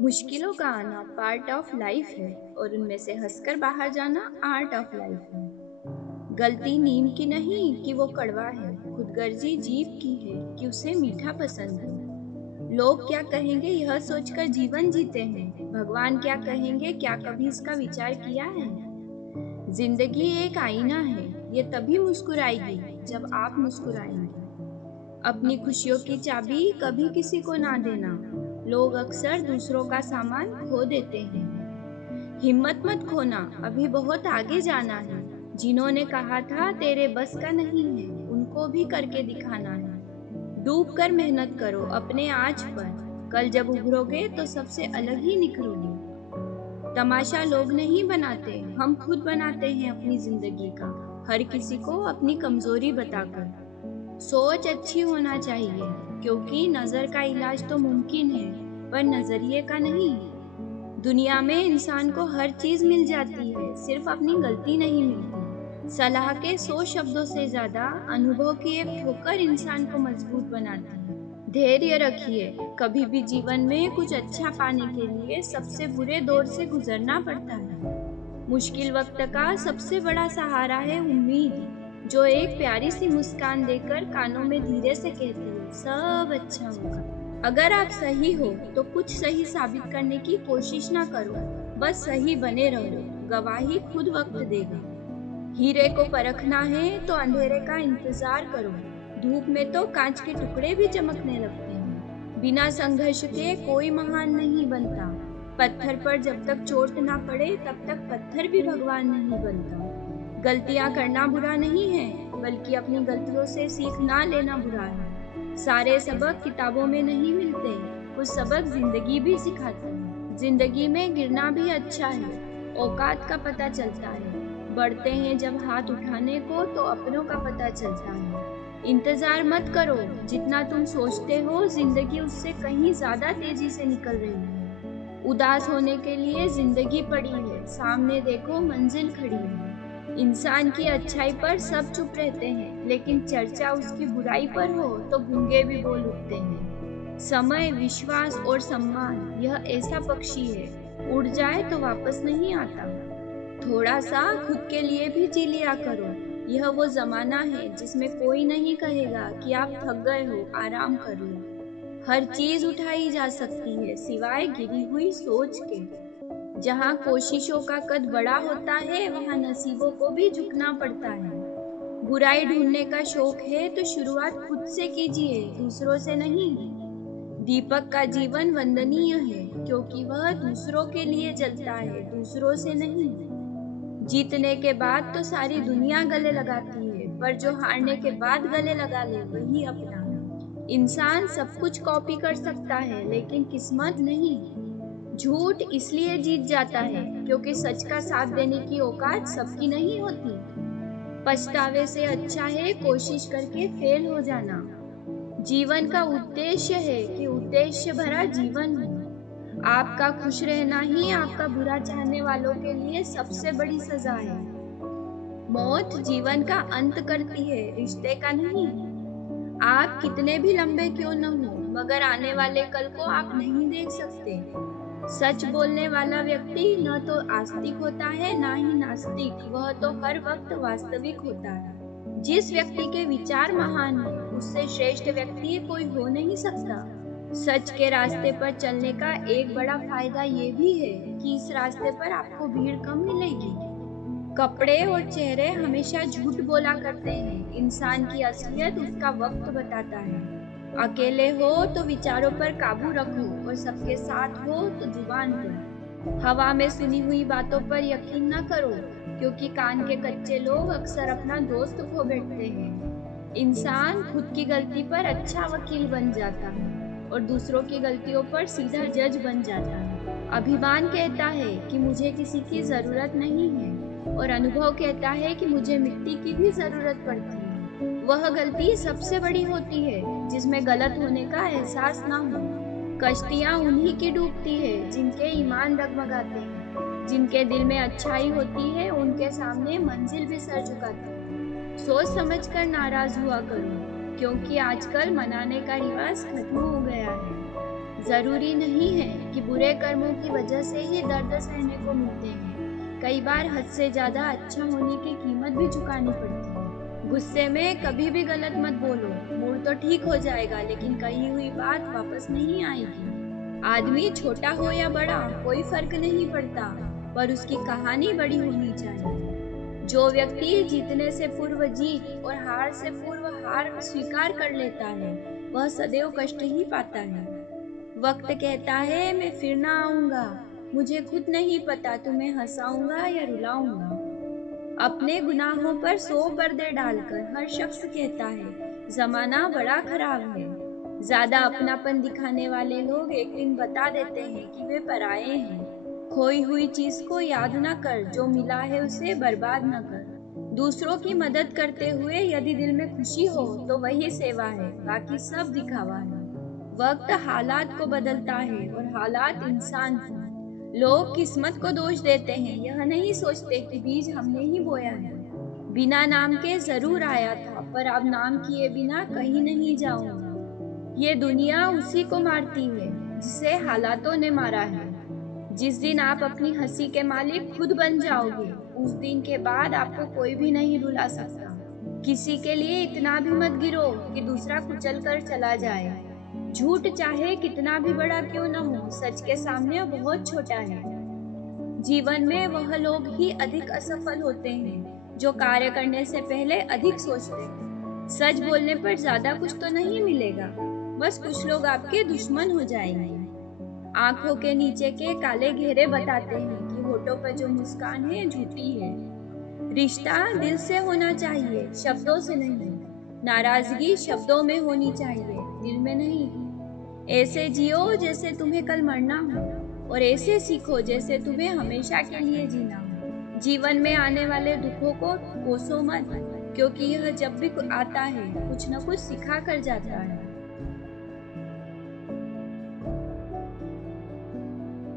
मुश्किलों का आना पार्ट ऑफ लाइफ है और उनमें से हंसकर बाहर जाना आर्ट ऑफ लाइफ है। गलती नीम की नहीं कि वो कड़वा है, खुदगर्जी जीव की है कि उसे मीठा पसंद है। लोग क्या कहेंगे यह सोचकर जीवन जीते हैं, भगवान क्या कहेंगे क्या कभी इसका विचार किया है। जिंदगी एक आईना है, ये तभी मुस्कुराएगी जब आप मुस्कुराएंगे। अपनी खुशियों की चाबी कभी किसी को ना देना, लोग अक्सर दूसरों का सामान खो देते हैं। हिम्मत मत खोना, अभी बहुत आगे जाना है। जिन्होंने कहा था तेरे बस का नहीं है, उनको भी करके दिखाना है। डूब कर मेहनत करो अपने आज पर, कल जब उभरोगे तो सबसे अलग ही निखरोगे। तमाशा लोग नहीं बनाते, हम खुद बनाते हैं अपनी जिंदगी का, हर किसी को अपनी कमजोरी बताकर। सोच अच्छी होना चाहिए, क्योंकि नजर का इलाज तो मुमकिन है पर नजरिए का नहीं। दुनिया में इंसान को हर चीज मिल जाती है, सिर्फ अपनी गलती नहीं मिलती। सलाह के 100 शब्दों से ज्यादा अनुभव की एक ठोकर इंसान को मजबूत बनाती है। धैर्य रखिए, कभी भी जीवन में कुछ अच्छा पाने के लिए सबसे बुरे दौर से गुजरना पड़ता है। मुश्किल वक्त का सबसे बड़ा सहारा है उम्मीद, जो एक प्यारी सी मुस्कान देकर कानों में धीरे से कहती है सब अच्छा होगा। अगर आप सही हो तो कुछ सही साबित करने की कोशिश ना करो, बस सही बने रहो, गवाही खुद वक्त देगा। हीरे को परखना है तो अंधेरे का इंतजार करो, धूप में तो कांच के टुकड़े भी चमकने लगते हैं। बिना संघर्ष के कोई महान नहीं बनता, पत्थर पर जब तक चोट ना पड़े तब तक पत्थर भी भगवान नहीं बनता। गलतियां करना बुरा नहीं है, बल्कि अपनी गलतियों से सीख ना लेना बुरा है। सारे सबक किताबों में नहीं मिलते, कुछ सबक जिंदगी भी सिखाती है। जिंदगी में गिरना भी अच्छा है, औकात का पता चलता है। बढ़ते हैं जब हाथ उठाने को तो अपनों का पता चलता है। इंतजार मत करो, जितना तुम सोचते हो जिंदगी उससे कहीं ज्यादा तेजी से निकल रही है। उदास होने के लिए जिंदगी पड़ी है, सामने देखो मंजिल खड़ी है। इंसान की अच्छाई पर सब चुप रहते हैं, लेकिन चर्चा उसकी बुराई पर हो तो गूंगे भी बोल उठते हैं। समय, विश्वास और सम्मान यह ऐसा पक्षी है, उड़ जाए तो वापस नहीं आता। थोड़ा सा खुद के लिए भी जी लिया करो, यह वो जमाना है जिसमें कोई नहीं कहेगा कि आप थक गए हो, आराम कर लो। हर चीज उठाई जा सकती है सिवाय गिरी हुई सोच के। जहाँ कोशिशों का कद बड़ा होता है वहाँ नसीबों को भी झुकना पड़ता है। बुराई ढूंढने का शौक है तो शुरुआत खुद से कीजिए, दूसरों से नहीं। दीपक का जीवन वंदनीय है, क्योंकि वह दूसरों के लिए जलता है, दूसरों से नहीं। जीतने के बाद तो सारी दुनिया गले लगाती है, पर जो हारने के बाद गले लगा ले वही अपना है। इंसान सब कुछ कॉपी कर सकता है लेकिन किस्मत नहीं। झूठ इसलिए जीत जाता है क्योंकि सच का साथ देने की औकात सबकी नहीं होती। पछतावे से अच्छा है कोशिश करके फेल हो जाना। जीवन का उद्देश्य है कि उद्देश्य भरा जीवन हो। आपका खुश रहना ही आपका बुरा चाहने वालों के लिए सबसे बड़ी सजा है। मौत जीवन का अंत करती है, रिश्ते का नहीं। आप कितने भी लंबे क्यों न हो, मगर आने वाले कल को आप नहीं देख सकते। सच बोलने वाला व्यक्ति न तो आस्तिक होता है ना ही नास्तिक, वह तो हर वक्त वास्तविक होता है। जिस व्यक्ति के विचार महान है उससे श्रेष्ठ व्यक्ति कोई हो नहीं सकता। सच के रास्ते पर चलने का एक बड़ा फायदा ये भी है कि इस रास्ते पर आपको भीड़ कम मिलेगी। कपड़े और चेहरे हमेशा झूठ बोला करते हैं, इंसान की असलियत उसका वक्त बताता है। अकेले हो तो विचारों पर काबू रखो और सबके साथ हो तो जुबान पर। हवा में सुनी हुई बातों पर यकीन न करो, क्योंकि कान के कच्चे लोग अक्सर अपना दोस्त खो बैठते हैं। इंसान खुद की गलती पर अच्छा वकील बन जाता है और दूसरों की गलतियों पर सीधा जज बन जाता है। अभिमान कहता है कि मुझे किसी की जरूरत नहीं है, और अनुभव कहता है कि मुझे मिट्टी की भी जरूरत पड़ती है। वह गलती सबसे बड़ी होती है जिसमें गलत होने का एहसास ना हो। कश्तियाँ उन्हीं की डूबती है जिनके ईमान डगमगाते हैं। जिनके दिल में अच्छाई होती है उनके सामने मंजिल भी सर झुकाती है। सोच समझ कर नाराज हुआ करो, क्योंकि आजकल मनाने का रिवाज खत्म हो गया है। जरूरी नहीं है कि बुरे कर्मों की वजह से ही दर्द सहने को मिलते हैं। कई बार हद से ज्यादा अच्छा होने की कीमत भी चुकानी पड़ती है। गुस्से में कभी भी गलत मत बोलो। मूड तो ठीक हो जाएगा, लेकिन कही हुई बात वापस नहीं आएगी। आदमी छोटा हो या बड़ा कोई फर्क नहीं पड़ता, पर उसकी कहानी बड़ी होनी चाहिए। जो व्यक्ति जीतने से पूर्व जीत और हार से पूर्व हार स्वीकार कर लेता है, वह सदैव कष्ट ही पाता है। वक्त कहता है मैं फिर ना आऊंगा, मुझे खुद नहीं पता तुम्हें हंसाऊंगा या रुलाऊंगा। अपने गुनाहों पर 100 पर्दे डालकर हर शख्स कहता है जमाना बड़ा खराब है। ज्यादा अपनापन दिखाने वाले लोग एक दिन बता देते हैं कि वे पराये हैं। खोई हुई चीज को याद न कर, जो मिला है उसे बर्बाद न कर। दूसरों की मदद करते हुए यदि दिल में खुशी हो तो वही सेवा है, बाकी सब दिखावा है। वक्त हालात को बदलता है और हालात इंसान को। लोग किस्मत को दोष देते हैं, यह नहीं सोचते कि बीज हमने ही बोया है। बिना नाम के जरूर आया था, पर अब नाम किए बिना कहीं नहीं जाऊंगा। ये दुनिया उसी को मारती है जिसे हालातों ने मारा है। जिस दिन आप अपनी हंसी के मालिक खुद बन जाओगे, उस दिन के बाद आपको कोई भी नहीं रुला सकता। किसी के लिए इतना भी मत गिरो कि दूसरा कुचल कर चला जाए। झूठ चाहे कितना भी बड़ा क्यों न हो, सच के सामने बहुत छोटा है। जीवन में वह लोग ही अधिक असफल होते हैं जो कार्य करने से पहले अधिक सोचते हैं। सच बोलने पर ज्यादा कुछ तो नहीं मिलेगा, बस कुछ लोग आपके दुश्मन हो जाएंगे। आंखों के नीचे के काले घेरे बताते हैं कि होठों पर जो मुस्कान है झूठी है। रिश्ता दिल से होना चाहिए, शब्दों से नहीं। नाराजगी शब्दों में होनी चाहिए, दिल में नहीं। ऐसे जियो जैसे तुम्हें कल मरना हो, और ऐसे सीखो जैसे तुम्हें हमेशा के लिए जीना हो। जीवन में आने वाले दुखों को कोसो मत, क्योंकि यह जब भी आता है कुछ न कुछ सिखा कर जाता है।